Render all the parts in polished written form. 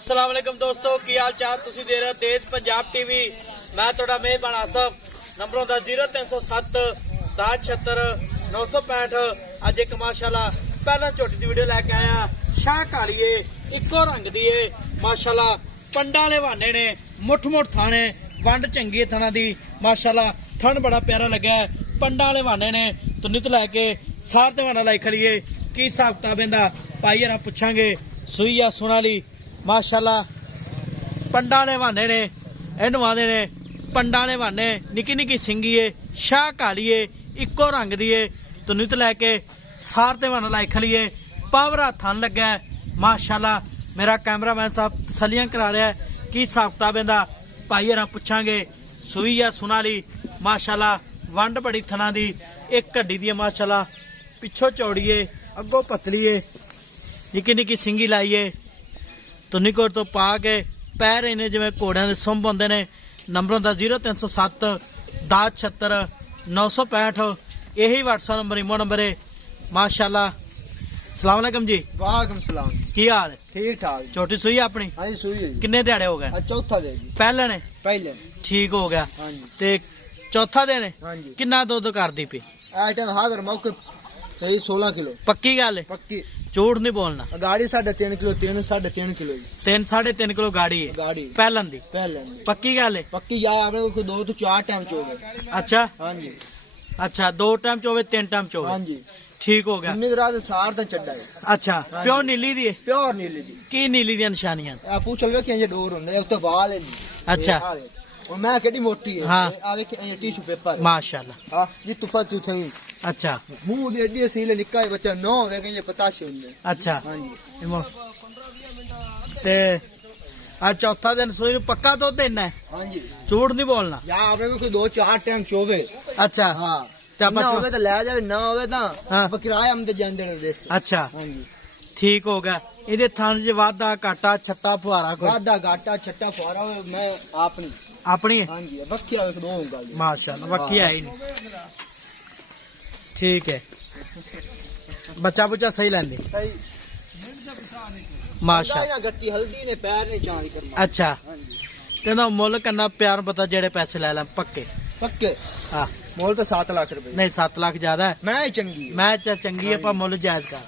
अस्सलाम वालेकुम दोस्तों की हाल चाल तुसी दे रहे देश पंजाब टीवी। मैं थोड़ा मेहरबान आसफ नंबरों का 0307 1076 965। अज एक माशाल्लाह पहला झोटी की वीडियो लैके आया। शाह कालीए इको रंग दी माशाल्लाह पंडा वाले बहाने ने मुठ मुठ थाने वंड चंगी थना दी माशाल्लाह थन बड़ा प्यारा लगा है। पंडा वाले बहाने ने तो नित लैके सार ते बहाना लाई खड़ीए की हिसाब किताब इहदा भाई यार पुछांगे। सूई आ सोनाली माशाल्लाह पंडा ने बहाने ने इनू आदे ने पंडा ने बहाने निकी निकी सिंगी शाह कालीए इको रंग दी तो नित लैके सार ते बहाना लाई खड़ीए पावरा थन लगा है माशाल्लाह। मेरा कैमरामैन साहब तसलियां करा रहा है की हिसाब किताब इहदा भाई यार पुछांगे। सूई आ सोनाली माशाल्लाह वंड बड़ी थना दी एक घड्डी दी माशाल्लाह पिछों चौड़ीए अगों पतलीए निकी निकी सिंगी लाइए तो निकोट तो पा के पैर इन्हें जिवें घोड़ियां दे सुंभ होंदे ने। नंबरों का 0307 1076 965 यही व्हाट्सएप नंबर इमो नंबर है माशाल्लाह। सलाम अलैकुम जी। वालेकुम सलाम। की हाल? ठीक ठाक। छोटी सूई अपनी? हाँ जी सूई है। किन्ने दिहाड़े हो गए? चौथा दे जी। पहले ने? पहले। ठीक हो गया। हाँ जी। ते चौथा दिन है? हाँ जी। किन्ना दुध करदी पई? आइटम हाजिर मौके यही 16 किलो। पक्की गल है? पक्की। झूठ नहीं बोलना। गाड़ी 3.5 किलो 3.5 किलो जी। 3.5 किलो गाड़ी है गाड़ी पहलन दी? पहले। पक्की गल है? पक्की यार आपने को 2 तो 4 टाइम चोगे। अच्छा हाँ जी। अच्छा 2 टाइम चोवे 3 टाइम चोवे। हाँ जी। ठीक हो गया। उन्नी रात सार तक चढ़ा है। अच्छा हाँ प्योर जी। नीली दी है? प्योर नीली जी। की नीली दी निशानियां? आप पूछ लो कि ये डोर होंदा है उत्ते वाल है। अच्छा। और मैं केडी मोटी है। हाँ। आवे कि ये टिश्यू पेपर है। माशाल्लाह। हां जी तुफा से उठाई। अच्छा मुंह दे एडी सीले निक्का बच्चा नो वे के ये पताशे होंदे। अच्छा हाँ जी। इमो ते आज चौथा दिन सोई नु पक्का दुध देना है? हाँ जी। झूठ नहीं बोलना। या आपने को 2-4 टाइम चोवे। अच्छा हाँ ते ना आपा होवे तो ले जावे ना होवे तो हाँ। आप किराया हम ते जांदे ने देश। अच्छा हाँ जी। ठीक हो गया। इहदे थान च वाधा घाटा छट्टा फुहारा कोई वादा घाटा छट्टा फुआरा होवे मैं आपनी। अपनी है? हाँ जी बखिया एक दो होगा जी। माशाल्लाह वक्की है ही नहीं। ठीक है बच्चा बुच्चा सही लेंदी सही। माशाल्लाह। ना गत्ती हल्दी ने पैर ने चांद करना। अच्छा हाँ जी। कहना मुल करना प्यार पता जेड़े पैसे ले लें पक्के? पक्के। हाँ मोल तो 7 लाख रुपए। नहीं 7 लाख ज्यादा है। मैं ही चंगी है। मैं चंगी है पर मुल जायज कर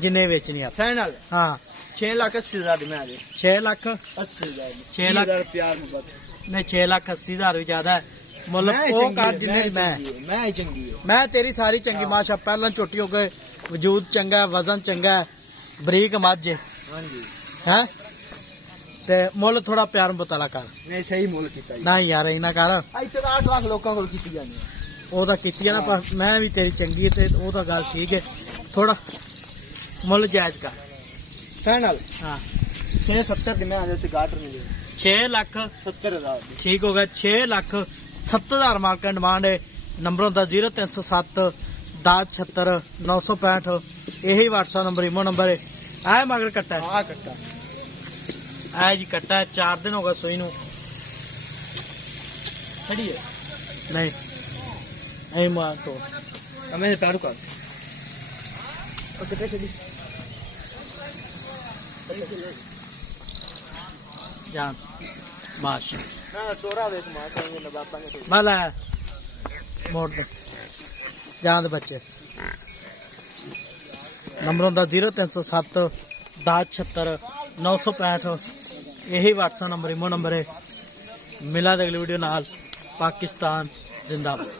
जिन्ने बेचनी आप। फाइनल हाँ 6,80,000 में आ गए। 6 लाख 80,000 6 लाख प्यार मोहब्बत। नहीं 6,80,000 भी ज्यादा है। मुल मैं वो चंगी कर है, जिन्ने मैं ही चंगी है। मैं तेरी सारी चंगी हाँ। माशा पहला छोटी हो गए वजूद चंगा है वजन चंगा है बरीक मज है हाँ जी। हैं ते मुल थोड़ा प्यार मुतला कर। नहीं सही मोल कीता जी। ना यार इना कर आज तक 8 लाख लोगों को कीती जानी है। ਉਹ ਤਾਂ ਕੀਤੀ ਆ ਨਾ ਪਰ ਮੈਂ ਵੀ ਤੇਰੀ ਚੰਗੀ ਹੈ ਤੇ ਉਹ ਤਾਂ ਗੱਲ ਠੀਕ ਹੈ ਥੋੜਾ ਮੁੱਲ ਜਾਇਜ਼ ਕਰ। फाइनल ਹਾਂ 670 ਦੇ ਮੈਂ ਆਨੇ ਤੇ ਗਾਟਰ ਮਿਲੇ 6 ਲੱਖ 70,000 ਠੀਕ ਹੋ ਗਿਆ। 6 ਲੱਖ 70,000 ਮਾਰਕਾ ਡਿਮਾਂਡ ਹੈ। ਨੰਬਰ ਹੁੰਦਾ 0307 1076 965 ਇਹੀ WhatsApp ਨੰਬਰ ਇਮੋ ਨੰਬਰ ਹੈ। ਆ ਮਗਰ ਕੱਟਾ ਆ ਕੱਟਾ ਆ ਜੀ ਕੱਟਾ 4 ਦਿਨ ਹੋ ਗਏ ਸੂਈ ਨੂੰ ਖੜੀ ਹੈ ਨਹੀਂ ਐ ਮਾਰ ਤੋਂ मैं पैर कर और कितने चली ਜਾਨ ਮਾਸ਼ ना तोरा देख मार करेंगे ना बापा ने भला मोड़ दे जान दे बच्चे। नंबर होंदा 0307 1076 965 यही WhatsApp नंबर इमो नंबर है। मिला अगली वीडियो नाल। पाकिस्तान जिंदाबाद।